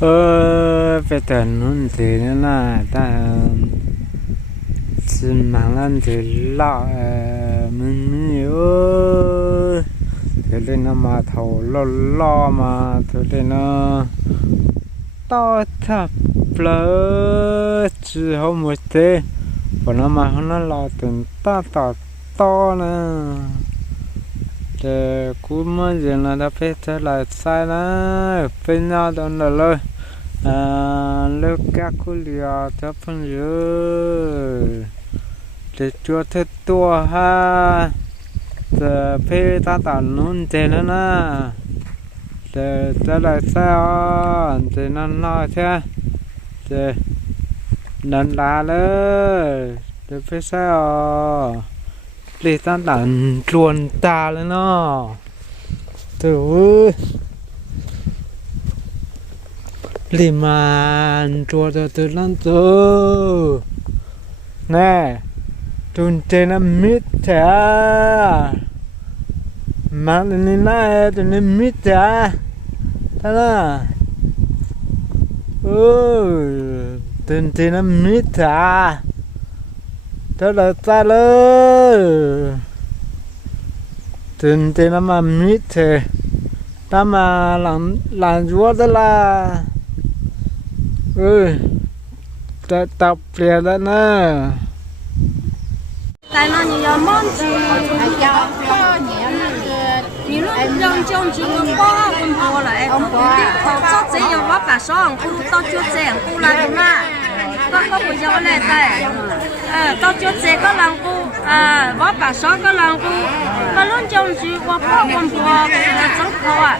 về tận nun thì nó là ta xin mang lên thì lọ mình nhớ thế nên nó mà thầu lo mà thế nên nó to thật lỡ chỉ không một thế còn nó mà nó lo từng to nè để cú mới giờ là đã phải trở lại sai đó phải nhau đó là lời lúc các cô liều cho phân rồi để cho thế tua ha để phải ta tạo nón thế nữa nè để trở lại sao để nó thế để lần làเลยđể phải sao để ta đàn chuồn ta lên nó từ lì mà chuồn từ lần từ nè chuồn trên nó mít thế mà lên này từ nó mít thế thế là trên nó mít thế đó là ta lơ trên nó mà mít thế ta mà làm chúa đó là ta tập liền đó nè tại nó nhiều món gì nhiều lúc dân trong chỉ có bao con bò là em không cho chỉ nhiều quá bà sống cũng tao chưa chèn cũng là đúng là có bây giờ này tại tao chưa chèn có làm cũng quá bà sống có làm cũng có lúc trong chỉ có bao con bò là sống khó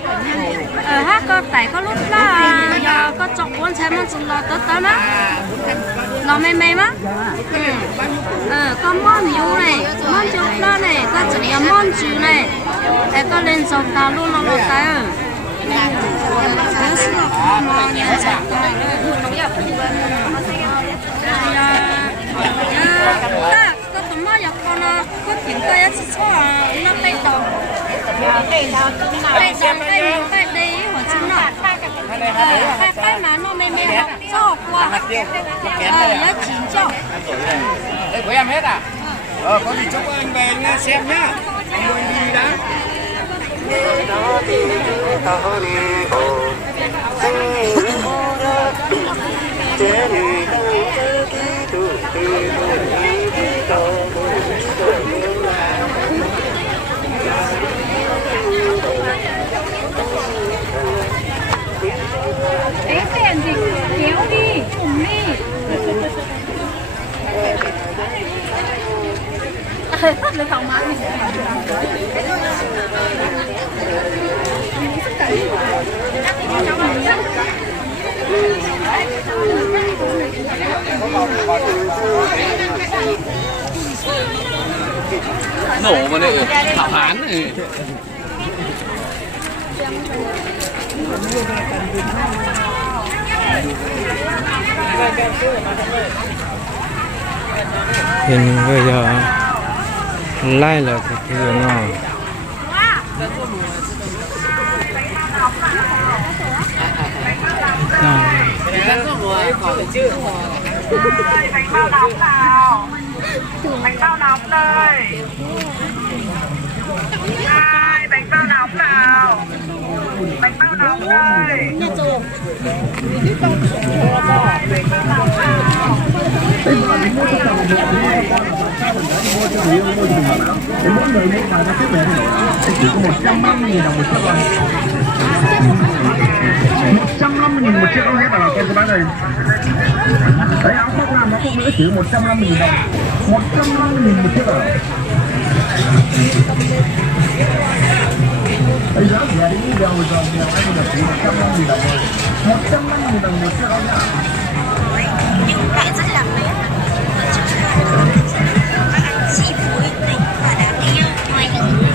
hát có tại có lúc là có chọc cuốn xe mà chỉ lo tới má lo mê má có món nhiều này món chục đó này có chỉ là món chữ này để có lên sông tàu luôn nó lọt tay có tụi nó giờ con có chuyện cây chỉ cho nó tay đầu tay đi hoặc chúng nó cái mà nó mê học cho qua nhớ chín cho đây của em hết à có gì chúc anh về anh xem nhá anh mua đi đã cái tiền gì kéo đi cùng đi lấy không má nổ mà này thảo hán này hiện bây giờ lai là thực hiện nó bánh bao nóng nào bánh bao nóng đây bánh bao nóng nào bánh bao nóng đây Em muốn người mua nào cho các bạn chỉ có 150.000 đồng một chiếc thôi. 150.000 một chiếc áo hết rồi các bạn ơi. Đấy áo khoác nam nó cũng nữa chỉ 150.000 đồng. 150.000 một chiếc rồi. Bây giờ thì đi đâu rồi nghèo anh được chỉ 150.000 đồng thôi. 150.000 đồng một chiếc áo nhá. nhưng lại rất là bé các anh chị phụ huynh và đã đi ngoài những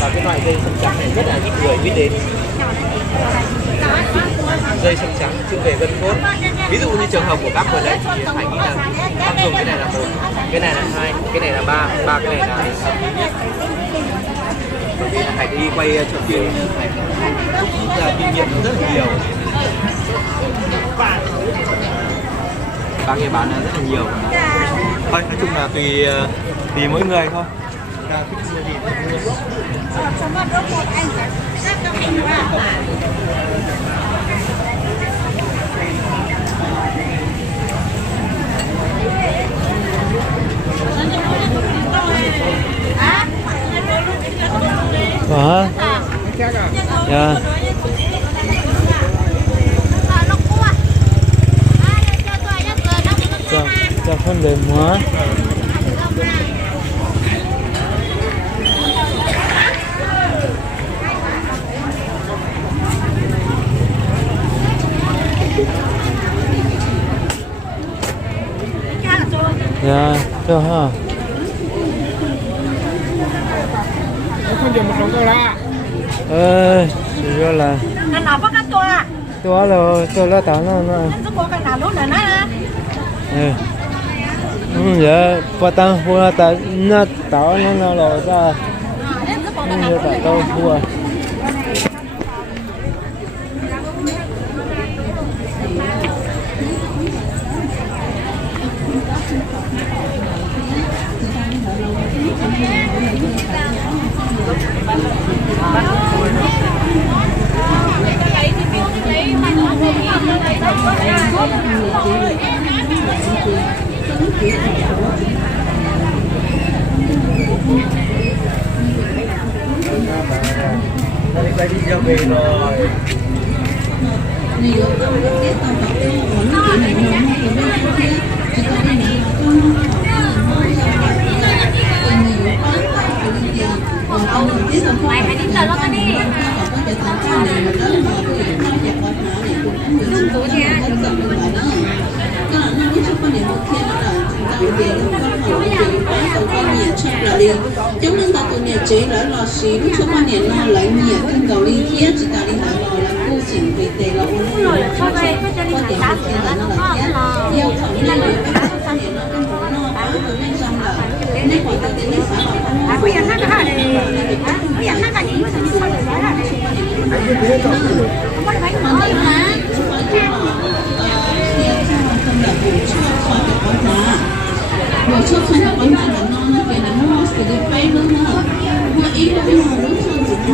Và cái loại dây sông trắng này rất là ít người biết đến. Dây sông trắng chuyên về gân cốt. Ví dụ như trường hợp của bác vừa nãy thì Hải nghĩ là bác dùng cái này là 1, cái này là 2, cái này là 3, cái này là hợp lý nhất. Bởi vì Hải đi quay chợ phiên Hải rút ra kinh nghiệm rất là nhiều. Bác ấy bán rất là nhiều. Thôi nói chung là tùy mỗi người thôi. Ta thích mua gì thì mua. Hả? Dạ. Cho phân đề hóa. Dạ, cho ha. Không dùng một đồng tôi ra. Chỉ là anh nào bắt tôi à? tôi là tao nó. Anh giúp cái nào lúc này nè. Dạ, bắt tăng hoa ta nó tao nó lò ra. Như tao hoa. Quay video về rồi. Mày hãy đi tới nó đi. Dung tố nha. Chúng nên ta tụi nhà chế lỡ lò xí lúc số quan niệm lo lấy nhiều thân cầu ly thiết chỉ ta đi hỏi lò là cô chỉnh về tề lọ Rồi cho đây cái chân đi đá thì nó có yêu khẩu nên là cái quan niệm nó cái món nó báo từ bên trong là nên quả ta tiến đến xã hội bây giờ nó cái này bây giờ nó cái gì mà sao lại nói là không có phải món này má không là buổi trưa khỏi cái quán giá buổi trưa khỏi cái quán giá là non nó kia là mua sẽ đi vay luôn mà mua ý là mua đúng hơn thì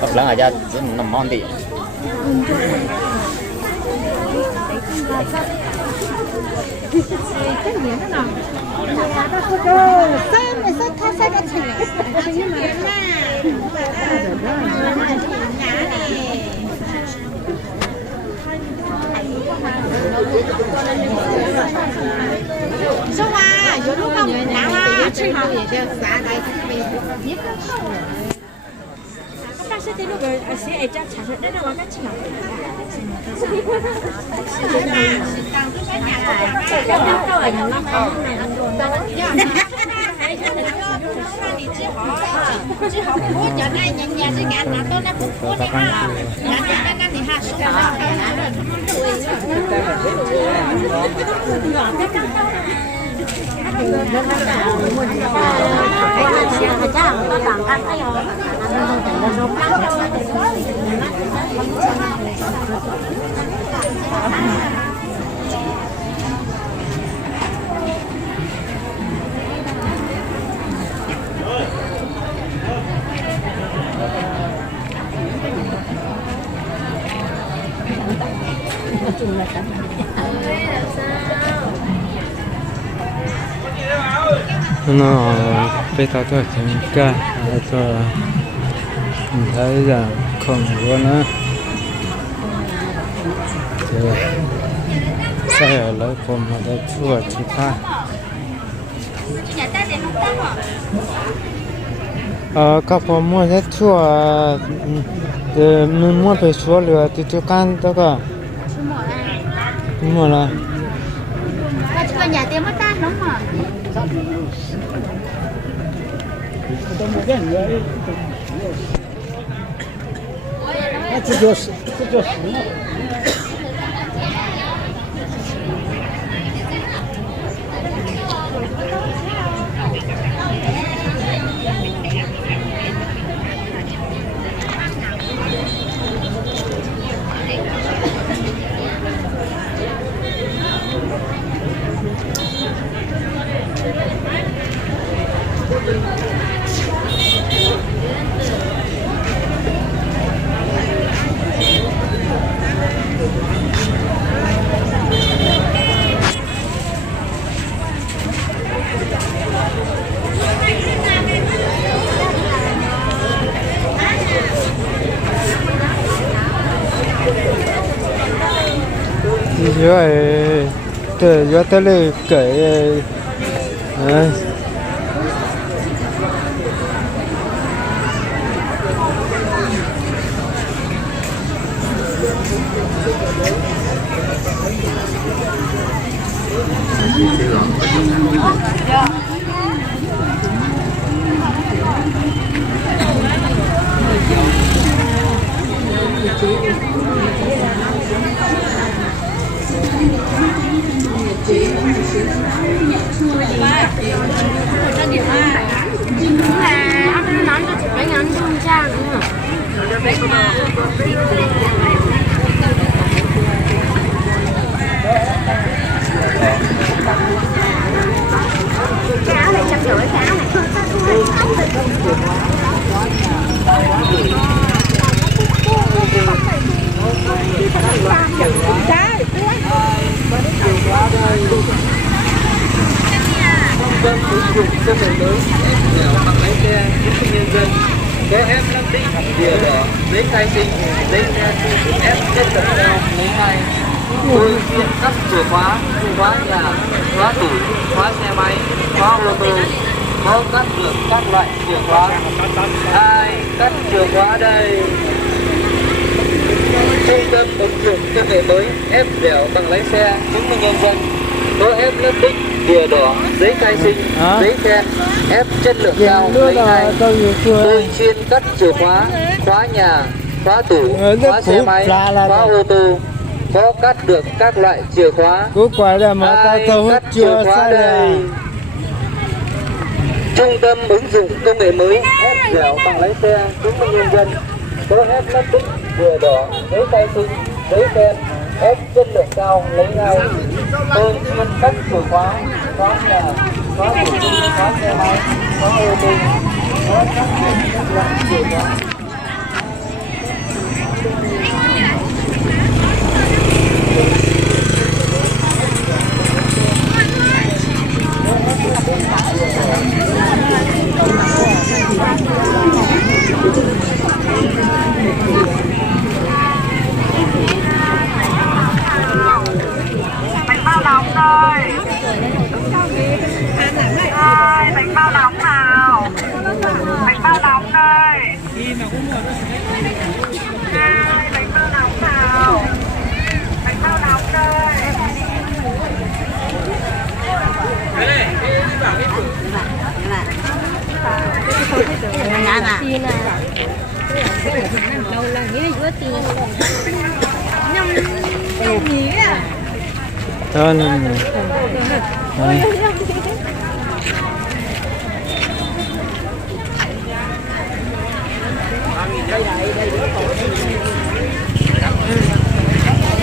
Tập lăng aja nằm mòn đi. Xong à,有lúc không nắng à,吃好也就啥来但是这个是一家茶水，那个我该吃了。nó bây giờ tôi kiểm tra tôi thấy rằng không có nữa thì sẽ ở lại phòng mà đã chua chỉ ta các phòng mua rất chua thì mình mua phải chua lửa thì tôi can đó cả mua là Cái nhà tiền mất tan đúng mà. rồi từ do tới đây kể Vâng, ứng dụng công nghệ mới dẻo bằng lái xe chứng minh nhân dân có ép lắp tích bìa đỏ giấy khai sinh giấy xe ép chất lượng cao lấy hai tôi xuyên cắt chìa khóa nhà khóa tủ khóa xe máy khóa ô tô có cắt được các loại chìa khóa ai cắt chìa khóa đây trung tâm ứng dụng công nghệ mới ép dẻo bằng lái xe chứng minh nhân dân có ép lắp tích bìa đỏ giấy khai sinh giấy khen ép chất lượng cao lấy hai tôi chuyên cắt chìa khóa nhà khóa tủ khóa xe máy khóa ô tô có cắt được các loại chìa khóa ai cắt chìa khóa đây trung tâm ứng dụng công nghệ mới ép dẻo bằng lái xe chứng minh nhân dân có ép lắp tích bìa đỏ giấy khai sinh giấy khen ép chất lượng cao lấy ngay tôi chuyên cắt chìa khóa nhà khóa tủ khóa xe máy khóa ô tô có cắt được các loại chìa khóa bánh bao nóng đây. Ơi, bánh bao nóng nào. Bánh bao nóng đây. Ơi, bánh bao nóng nào. Bánh bao nóng đây. đó là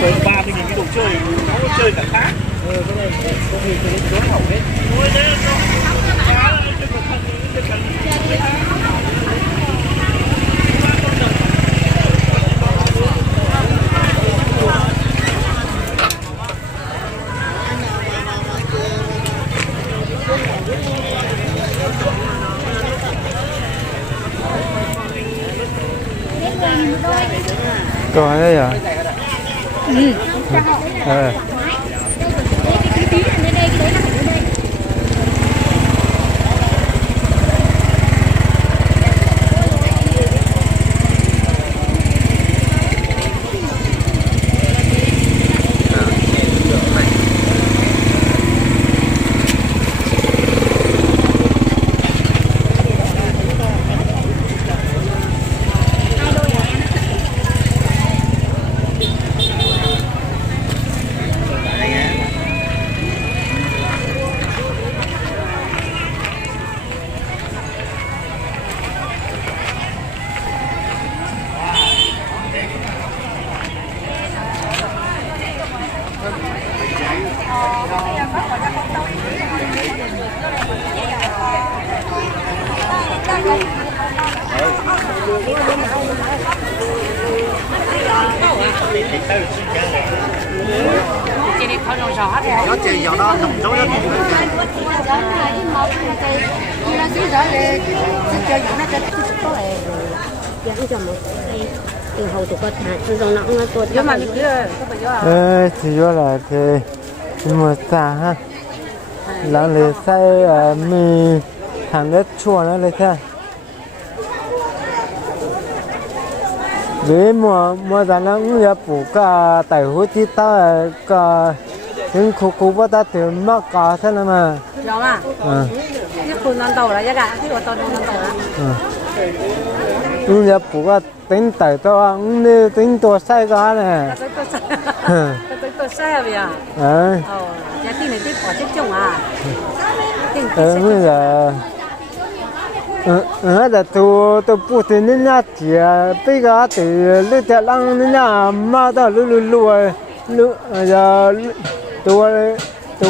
Với 30.000 cái đồ chơi, nó có chơi cả khác. Cái này có gì thì nó hỏng hết. Ôi thế nó khá là chơi cẩn thận, chơi cẩn thận. Còn đây à? Nó chỉ giờ đó nằm chỗ đó thì do là thì mà xa ha là lấy say mì hàng đất chua nó lấy thế với mùa ra nó cũng là bổ cả tại hối thì ta cả những khu bắt ta từ mắc cả thế này mà rõ à cái khuôn non đầu là cái gà cái con non đầu là cũng là bổ cả tính tại to cũng tính to sai cả này tôi sai vậy à nhà tin này tin bỏ chết chồng à bây giờ là tôi bố thì nên là chỉ bây giờ thì lúc đó lăng nên là mà đó lúc giờ tôi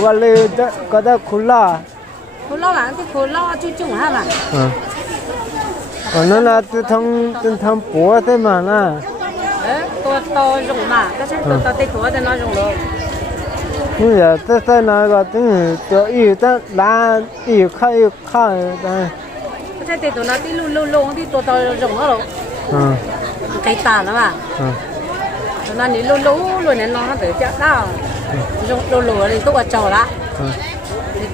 có lấy có đó khô la là cái khô la chú chồng ha mà còn nó là tôi thằng bố thế mà nè tôi dùng mà cái sách tôi tây thua thì nó dùng được bây giờ tôi nói có tiếng cho yêu ta là yêu khai đây cái tây tụi nó đi luôn đi tôi dùng nó rồi cái tàn đó mà tụi nó đi luôn nên nó tự chắc đó dùng luôn thì tôi ở chầu đó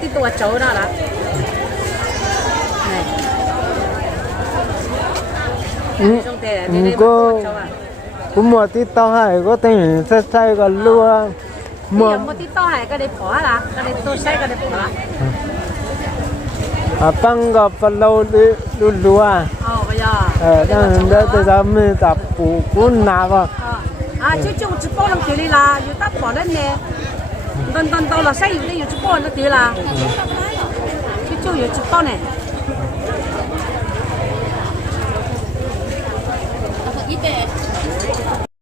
thì tôi ở chầu đó đó cũng mua tí to hay có tên sai còn lúa mua tí to hay cái đấy bỏ là cái đấy tôi sai cái đấy bỏ là băng gặp phần lâu lúa bây giờ đang để giờ mình tập phụ cũng nạp chứ chung chỉ bỏ làm gì là dù ta bỏ lên nè tao là sai dù chỉ bỏ nó tí là chứ chung dù chỉ bỏ này Hãy subscribe cho kênh Ghiền Mì Gõ để không bỏ lỡ